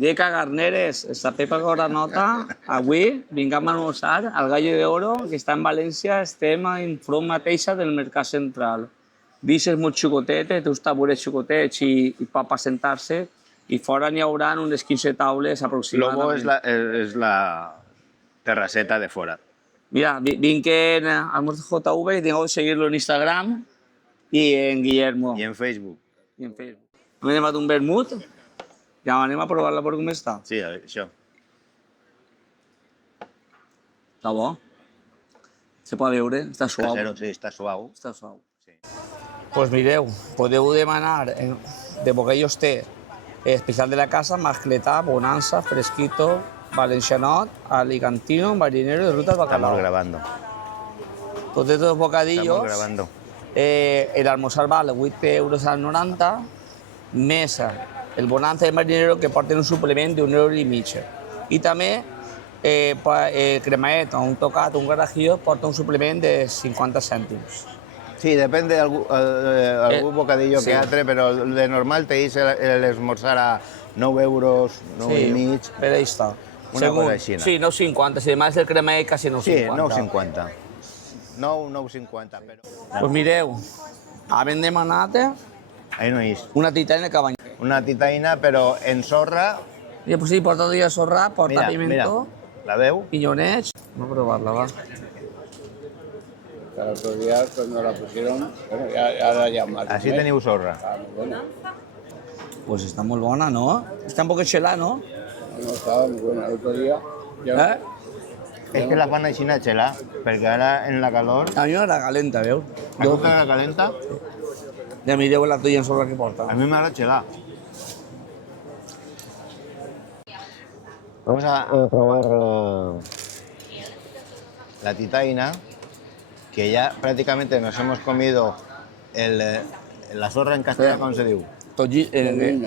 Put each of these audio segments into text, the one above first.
Dica Garneres, esta Pepa Goranota, avui vinguem a almorzar al Gallo de Oro, que està en València, estem en front mateixa del Mercat Central. Vises molt xicotetes, té uns taburets xicotets i per sentar-se, i fora n'hi haurà unes 15 taules aproximadament. Luego es la terraceta de fuera. Mira, vinc en Almuerzo JV y tengo que seguirlo en Instagram y en Guillermo. Y en Facebook. I en Facebook. M'he demanat un vermut, ja anem a provar-la per com està. Sí, això. Està bo. Se pot veure, està suau. Casero, sí, està suau. Està suau. Sí. Pues mireu, podeu demanar de bocadillos té especial de la casa, mascletà, bonanza, fresquito, valencianot, alicantino, marinero de ruta bacalao. Estamos grabando. Tots estos bocadillos, Estamos grabando. el almorzar vale 8,90 €, més el bonanza i el marinero que porten un suplement d'1,5 €. I també el cremaet, un tocat, un garajillo, porta un suplement de 50 cèntims. Sí, depende de algún bocadillo sí. que altre, pero de normal te dice el esmorzar a 9 €, 9,5 €. Però ahí està. Una cosa així. Sí, 9,50. Si demà és el cremaet, quasi 9,50. Sí, 9,50. 9,50, però... Pues mireu, havent demanat Ahí no és. una titaina cabanya. Una titaina, però en sorra. I pues sí, porta dia sorra, porta Mira, pimentó, la veu? piñonets. Vamos a probarla, va. El otro día cuando la pusieron, bueno, ya la llaman. Així teniu sorra. Bueno, Pues está muy buena, ¿no? Está un poco chelada, ¿no? no estaba muy buena. El otro día ya ¿Eh? És que la fan així a xelar, perquè ara en la calor... A mí me la calenta, ¿veu? ¿A tu la calenta? Ya mireu la tuya en sorra que porta. A mí me agrada xelar. Vamos a probar la titaina, que ya prácticamente nos hemos comido la zorra en castellano, ¿cómo se dice?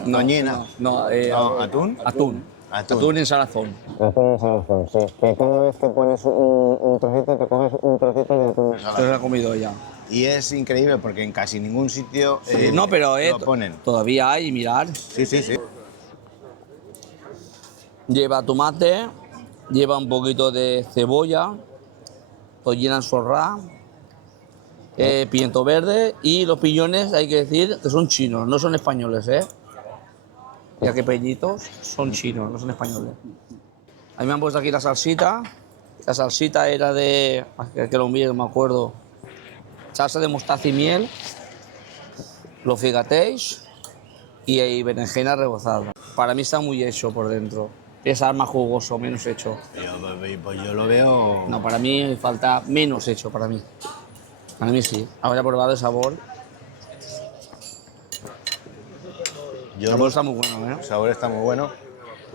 No, Toñina. No, No, ¿atún? Atún. Atún. Atún en salazón. Atún en salazón, sí. Que cada vez que pones un trocito, te coges un trocito de atún en Esto se salazón. ha comido ya. Y es increíble porque en casi ningún sitio No, pero lo ponen. todavía hay, mirar. Sí, sí, sí. Lleva tomate, lleva un poquito de cebolla, tollina ensorrada, pimiento verde y los piñones, hay que decir que son chinos, no son españoles, ¿eh? Ya que pequeñitos son chinos, no son españoles. A mí me han puesto aquí la salsita. La salsita era de, que lo mire, no me acuerdo, salsa de mostaza y miel, los figatéis y berenjena rebozada. Para mí está muy hecho por dentro. Es más jugoso, menos hecho. Pues yo lo veo... No, para mí falta menos hecho, para mí. Para mí sí. Ahora he probado el sabor. El sabor está muy bueno, ¿eh? El sabor está muy bueno.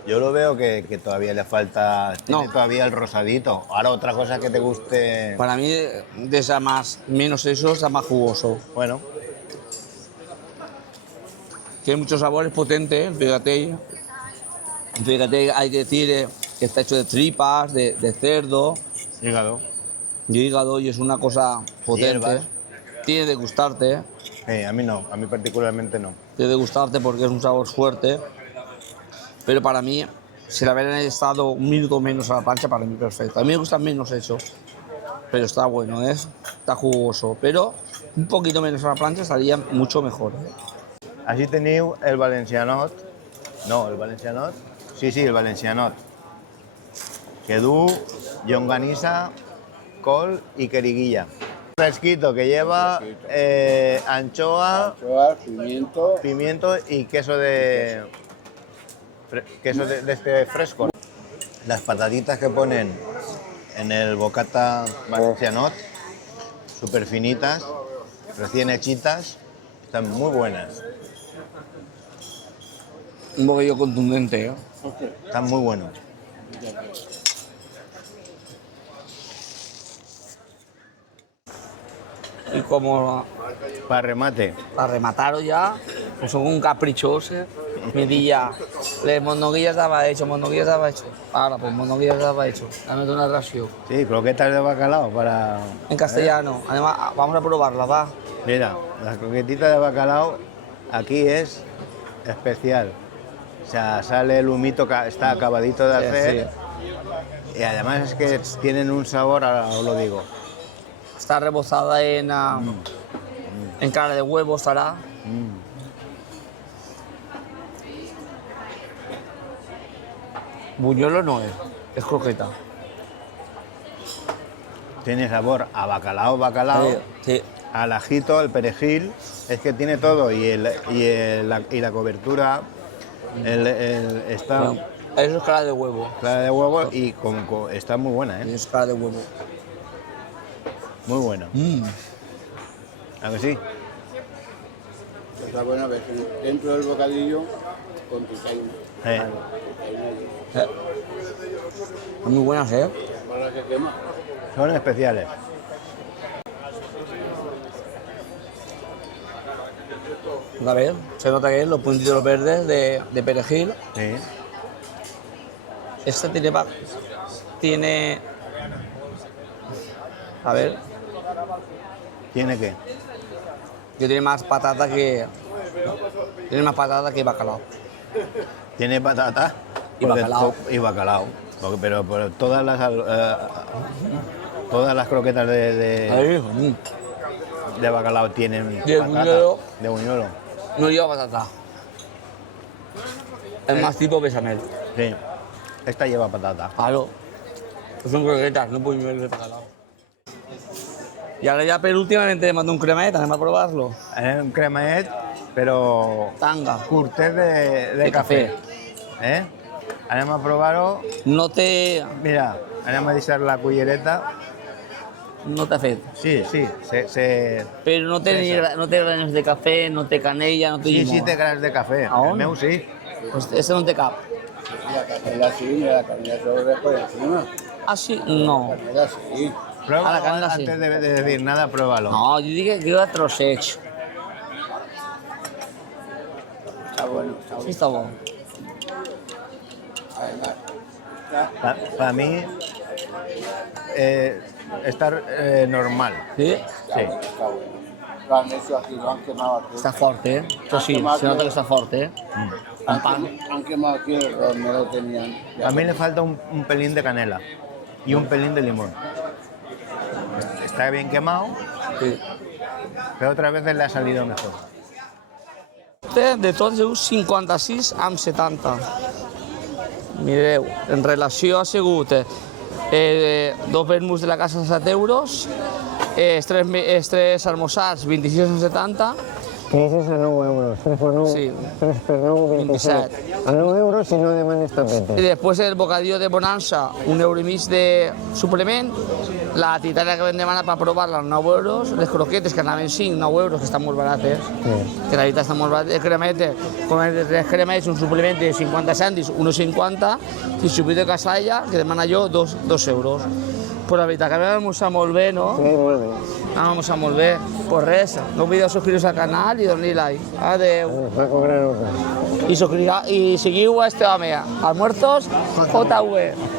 Yo lo veo que todavía le falta... Tiene No. todavía el rosadito. Ahora otra cosa que te guste... Para mí, de esa más, menos eso, está más jugoso. Bueno, Tiene muchos sabores potentes, fíjate. Fíjate, hay que decir que está hecho de tripas, de cerdo, hígado. de hígado, y es una cosa potente. Hierbas. Tiene de gustarte, A mí no, a mí particularmente no. tiene de gustarte porque es un sabor fuerte. Pero para mí, si le hubieran estado un minuto menos a la plancha, para mí perfecto. A mí me gusta menos eso, pero está bueno, ¿eh? Está jugoso. Pero un poquito menos a la plancha estaría mucho mejor. Així teniu el valencianot. No, el valencianot. Sí, sí, el valencianot. Que du llonganissa, col y queriguilla. Fresquito, que lleva anchoa, anchoas, pimiento, pimiento y queso de este fresco. Las patatitas que ponen en el bocata valencianot, súper finitas, recién hechitas, están muy buenas. Un bocadillo contundente, ¿eh? Están muy buenos. Y como Para remate, para rematar ya, pues son un caprichoso. Me diría, les monoguillas estaba hecho. Ahora, pues monoguillas estaba hecho. Dame una ración. sí, croquetas de bacalao para... En castellano. Además, vamos a probarla, va. Mira, la croquetita de bacalao aquí es especial. O sea, sale el humito, está acabadito de hacer. Y además es que tienen un sabor, ahora os lo digo. Está rebozada en clara de huevo, estará. Buñuelo no es croqueta. Tiene sabor a bacalao, Sí. al ajito, al perejil. Es que tiene todo y la cobertura está Bueno, eso es clara de huevo. clara de huevo y está muy buena, Eso es clara de huevo. muy buena. ¿A que sí? Está buena vez dentro del bocadillo con tu Eh, Muy buenas, ¿eh? para que quema. son especiales. A ver, se nota que es los puntitos verdes de perejil. Sí. Esta tiene... A ver, ¿Tiene qué? que tiene más patata que... Tiene más patata que bacalao. Tiene patata Y bacalao. y bacalao. Pero todas las croquetas de bacalao tienen Y el patata. buñuelo. De buñuelo. No lleva patata. Es más tipo bechamel. Sí. Esta lleva patata. Claro. Son croquetas, no buñuelos de bacalao. Y ahora ya penúltimamente me mando un cremet, anem a probarlo. Es un cremaet, pero Tanga. curtet de De café. Anem a provar-ho. No té Mira, anem a deixar la cullereta. fet. Sí, Però no té, no té granes de cafè, no té canella, no té sí, llimona. sí té grans de cafè. A on? El meu sí. Pues este no té cap. La canela sí, la canela sobre por encima. Ah, sí? No. Canela sí. Pruébalo, A la canela sí. antes de decir nada, pruébalo. No, jo dic que queda trosseig. Está bueno, está Sí bueno. està bo. Además, Para mí, está normal. Sí? está bueno, está bueno. Lo han hecho aquí, lo han quemado aquí. Està fort, eh? Això sí, se nota que està fort, eh? Amb pan. Han quemado aquí el ron, no lo tenían. A mí le falta un pelín de canela y un pelín de limón. Está bien quemado, Sí. pero otras veces le ha salido mejor. De tots diu 56 amb 70. Mireu, en relació ha sigut dos vermuts de la casa 7 euros, els tres almoçars 26,70, 3 és a 9 euros, 3 per 9, Sí. 3 per 9, 27. 27. A 9 euros si no demanes i tapetes. després el bocadillo de bonança, 1 euro i mig de suplement, la titana que vam demanar per provar-la, 9 euros, les croquetes que anaven 5, 9 euros, que estan molt barates, que la veritat està molt barat, el cremete, com els tres cremets, un suplement de 50 cèntims, 1,50, i subit de casalla, que demana jo, 2 euros. Però la veritat que vam almoçar molt bé, no? Sí, molt bé. Vam almoçar molt bé. Pues res, no oblideu subscriure-vos al canal i donar-li like. Adeu. Ens va cobrar nota. I seguiu a este home, Almuerzos JV.